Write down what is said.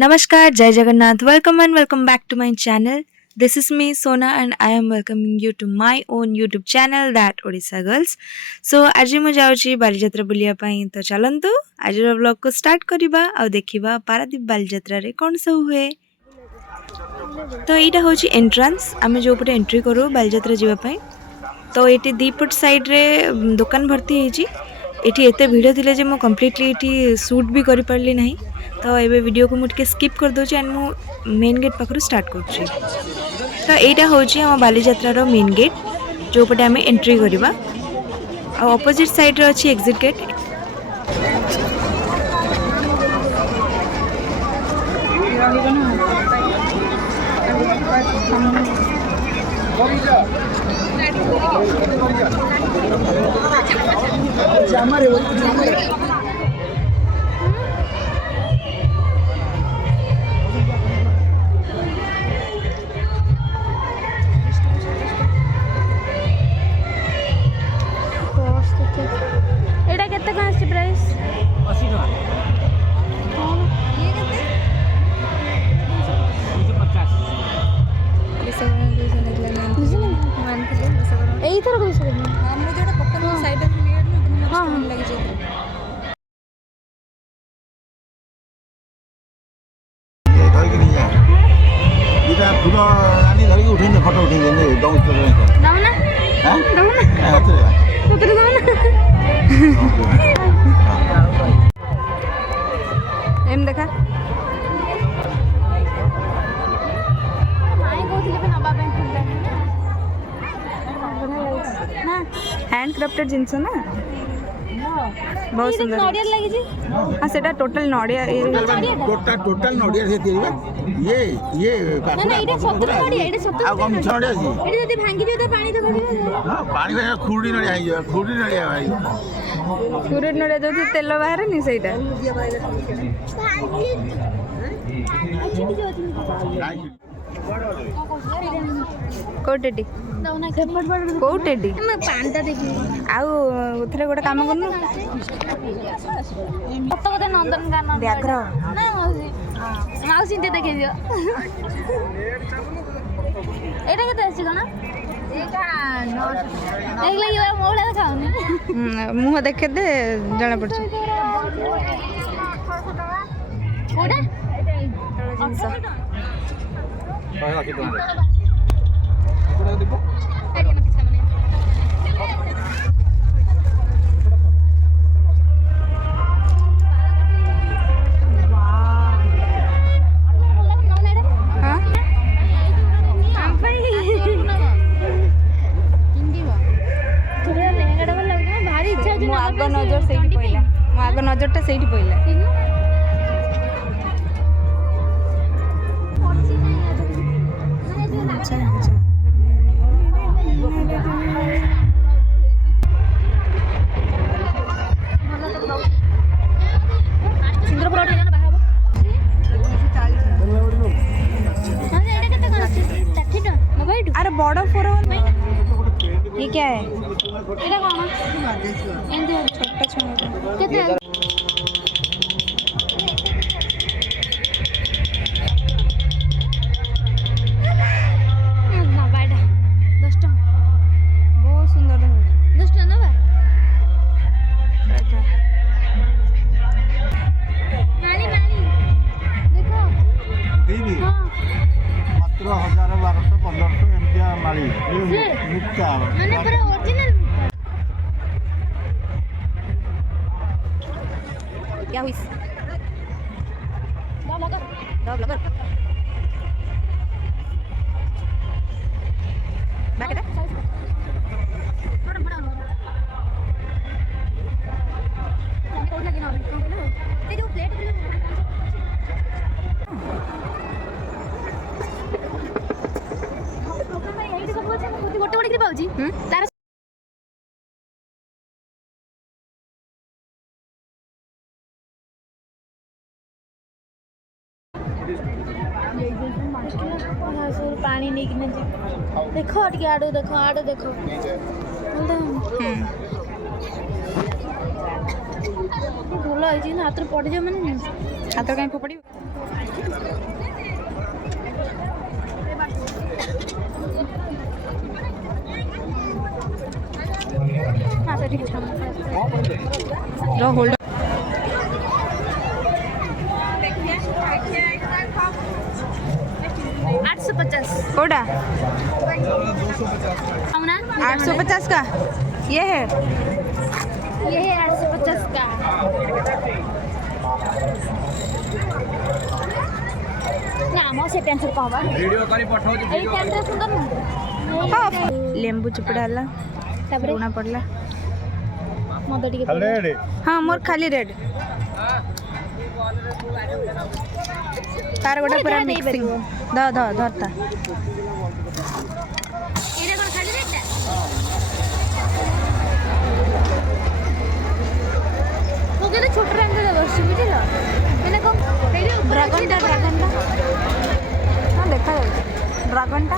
Namaskar, Jai Jagannath. Welcome and welcome back to my channel. This is me Sona and I am welcoming you to my own YouTube channel that Odisha Girls. So आज मु जाउची बालीजात्रा बुलिया पई तो चलंतु आज vlog को start करिबा आ देखिबा पारादीप बालीजात्रा रे कोन सब हुए। तो एटा होची एंट्रेंस आमे जो पटे एंट्री करू बालीजात्रा जीवा पई। तो एटी दीपट साइड रे दुकान भर्ती हेची। एटी एते भिड़ थिले जे मो कंप्लीटली एटी शूट भी करि परली नाही। तो ये वीडियो को मुझे स्किप कर दूची एंड मु मेन गेट पाखर स्टार्ट कर। तो यहाँ हूँ आम बालीजात्रा मेन गेट जो पटे आम एंट्री करवा अपोजिट साइड रे अच्छी एग्जिट गेट। फोटो उठे एम देखा हैंड क्राफ्टेड जिनस ना बहुत सुंदर नडिया लागि जी। हां सेटा टोटल नडिया टोटल नडिया से तिरबा ये ना ना एटा सब नडिया एटा सब आ कम नडिया जी एटा जदी भांगी जो त पानी तो भरिबा। हां पानी भरिबा खुडी नडिया आइ जा खुडी नडिया भाई खुडी नडिया जो तेल बाहर नि सेटा कोटेडी कोटेडी पांटा देखि आउ उथरे गोटे काम करनु कत कत नंदनकानन व्याघ्र ना माउसी दे देखि दियो एटा केते अछि कोना एटा 9 एक लागि मोहला देखाउनी मुह देखे दे जाना पड़छ कोडा जिंस नजर से पहला मो आग नजरटा से पहला अरे बड़ फोर ये क्या है एटा कोन एंदे छोटा छोटा केते ना बाडा 10 टका बहुत सुंदर 10 टका ना बा नानी नानी देखो देवी हां मात्र 1000 1200 1500 एमतिया माली मुक्ता माने पूरा ओरिजिनल क्या हुई दब लगा बैक दे थोड़ा बड़ा कोड लगे ना ते जो प्लेट गोटे गोटे पाउजी तार पानी नहीं कि देखो टे आड़ देखो भल है हाथ पड़ जाए मैंने हाथ कहीं फोड़ी होल्ड 850 कोड़ा 250 850 का ये है। ये है 850 का। ना म से पेन्सिल का होगा वीडियो करी पठाउछु ए पेन्सिल सुन्दर न लेंबू चिपड़ा ला ताପରେ लुणा पड़ला मद टिके रेडी हाँ मोर खाली रेड तार गोटा पूरा मिक्सिंग द धरता एरे कोन खाली रेडा ओके तो छोटा रंग दे बस बुझिल मैंने को ड्रैगन टा हाँ देखा जाए ड्रैगन टा